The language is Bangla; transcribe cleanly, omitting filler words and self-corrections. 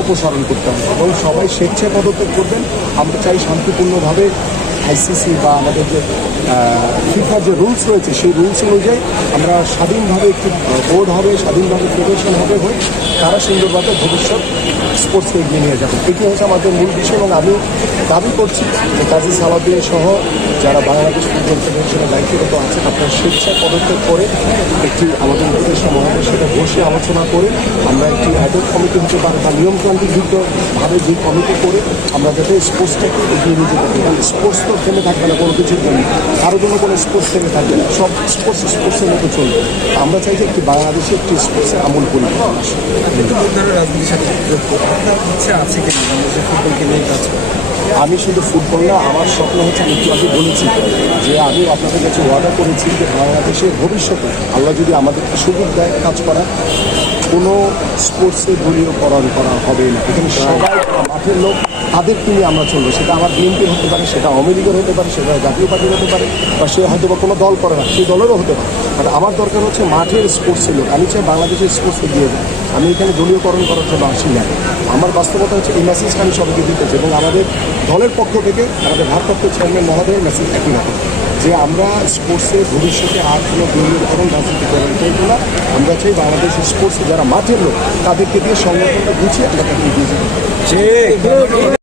অপসারণ করতে হবে এবং সবাই স্বেচ্ছায় পদত্যাগ করবেন। আমরা চাই শান্তিপূর্ণভাবে আইসিসি বা আমাদের যে ফিফার যে রুলস রয়েছে সেই রুলস অনুযায়ী আমরা স্বাধীনভাবে একটি বোর্ড হবে, স্বাধীনভাবে ফেডারেশন হবে, হয়ে তারা সুন্দরভাবে ভবিষ্যৎ স্পোর্টসকে এগিয়ে নিয়ে যাবে। এটি হচ্ছে আমাদের মূল বিষয় এবং আমি দাবি করছি যে কাজী সালাউদ্দিন সহ যারা বাংলাদেশ ফুটবল ফেডারেশনের দায়িত্বরত আছেন আপনারা স্বেচ্ছায় পদত্যাগ করে একটি আমাদের উপদেষ্টা মহাদেশ সেটা বসে আলোচনা করে আমরা একটি অ্যাডক কমিটি হতে পারে বা নিয়মতান্ত্রিকভাবে যে কমিটি করে আমরা যাতে স্পোর্টসটাকে এগিয়ে নিয়ে যেতে পারি। কারণ স্পোর্টস তো থেমে থাকবে না কোনো কিছুর জন্য, কারোর জন্য কোনো স্পোর্টস থেমে থাকবে না, সব স্পোর্টসের মতো চলবে। আমরা চাই যে একটি বাংলাদেশে একটি স্পোর্টসের আমূল পরিবর্তন আসে। রাজনীতির সাথে আপনার ইচ্ছা আছে কি বাংলাদেশের ফুটবলকে নিয়ে কাজ করা? আমি শুধু ফুটবল না, আমার স্বপ্ন হচ্ছে, একটু আগে বলেছি যে আমি আপনাদের কাছে ওয়াদা করেছি যে বাংলাদেশের ভবিষ্যতে আল্লাহ যদি আমাদেরকে সুযোগ দেয় কাজ করা, কোনো স্পোর্টসে দলীয়করণ করা হবে না। এখানে সবাই মাঠের লোক, তাদেরকে নিয়ে আমরা চলবো। সেটা আমার বিএনপির হতে পারে, সেটা আওয়ামী লীগের হতে পারে, সেটা জাতীয় পার্টির হতে পারে, বা সে হয়তো বা কোনো দল করে না, সেই দলেরও হতে পারে। বাট আমার দরকার হচ্ছে মাঠের স্পোর্টসের লোক। আমি চাই বাংলাদেশের স্পোর্টসকে দিয়ে দেয়। আমি এখানে দলীয়করণ করার জন্য আসি না। আমার বাস্তবতা হচ্ছে এই মেসেজটা আমি সবাইকে দিতে চাই এবং আমাদের দলের পক্ষ থেকে আমাদের ভারপ্রাপ্ত চেয়ারম্যান মহোদয়ের মেসেজ একই রকম যে আমরা স্পোর্টসের ভবিষ্যতে আর কোনো দলীয়করণ রাজনীতিকরণ করবো না। আমরা চাই বাংলাদেশের স্পোর্টসে যারা মাঠের লোক তাদেরকে দিয়ে সংগঠনটা গুছিয়ে আমরা তাকে এগিয়ে যেতে।